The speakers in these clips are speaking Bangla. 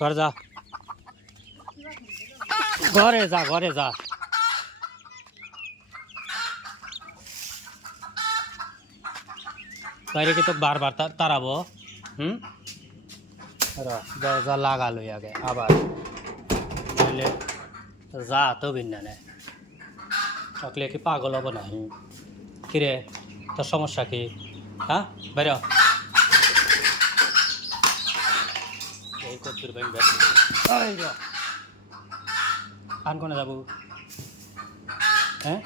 ঘর যা। ঘরে যা ঘরে যা। বাইরে কি তো বারবার তাড়াবো হুম? দরজা লাগালো আগে, আবার। যা তো বিন্যানে থাকলে কি পাগল হব না কিরে, তোর সমস্যা কি? হ্যাঁ? বেরো আন কোনে যাব। হ্যাঁ?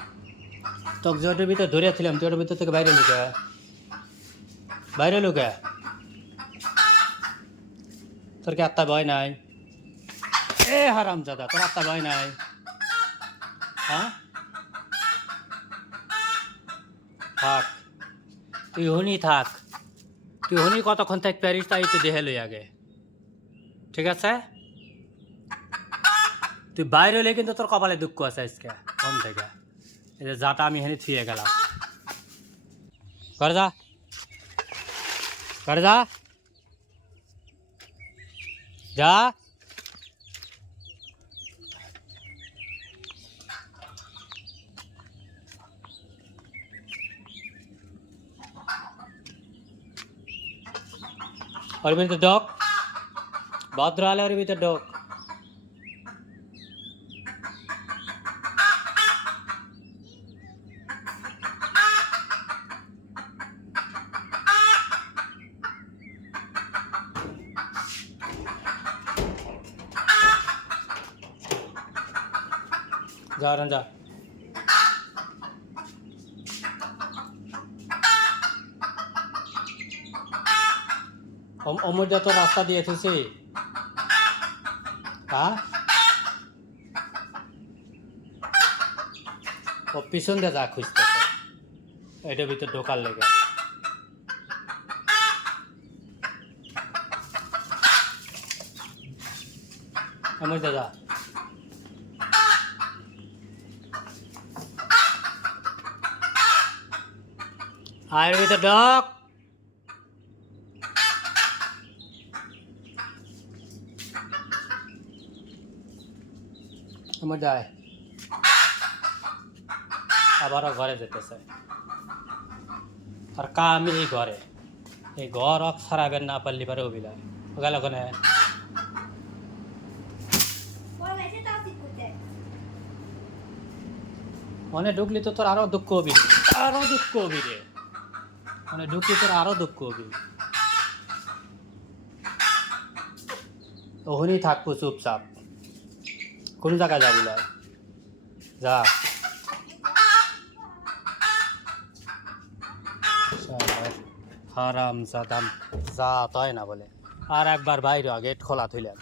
তোকে যে ওটার ভিতরে ধরিয়াছিলাম তুই ওটার ভিতর থেকে বাইরে লুকা। বাইরে লুকা। তোর কি আত্মা ভয় নাই? এ হারাম দাদা তোর আত্মা ভয় নাই। হ্যাঁ? থাক। তুই হুনি থাক। তুই হুনি কতক্ষণ থাক প্যারিস তাই তুই দেহে লই আগে ঠিক আছে তুই বাইরে হলে কিন্তু তোর কপালে দুঃখ আছে আজকে কোন থেকে এই যে যাটা আমি এখানে থুয়ে গেলাম করে যা করে যা যা ওর ভিতরে ডক ভদ্রালয়ের ভিতরে ডক যা রান অমর যা তো রাস্তা দিয়ে হ্যাঁ ও, পিছন দিয়ে যা খুঁজতেছে এটার ভিতর ঢোকার লেগে। অমর দাদা আর ভিতর ঢোক। আমার যায়। আবারও ঘরে যেতেছে। আর কাম এই ঘরে। এই ঘর অফ সারাবেন না পারলি পারে অভিনয়। গেল ওখানে মনে ঢুকলি তো তোর আরও দুঃখ হবি। আরও দুঃখ হবি রে। মানে ঢুকলি তোর আরও দুঃখ হবি। ওখানেই থাকব চুপচাপ। কোন জায়গায় যাবি যা। হারাম জাদাম যা তয় না বলে। আর একবার বাইরে গেট খোলা থইলেন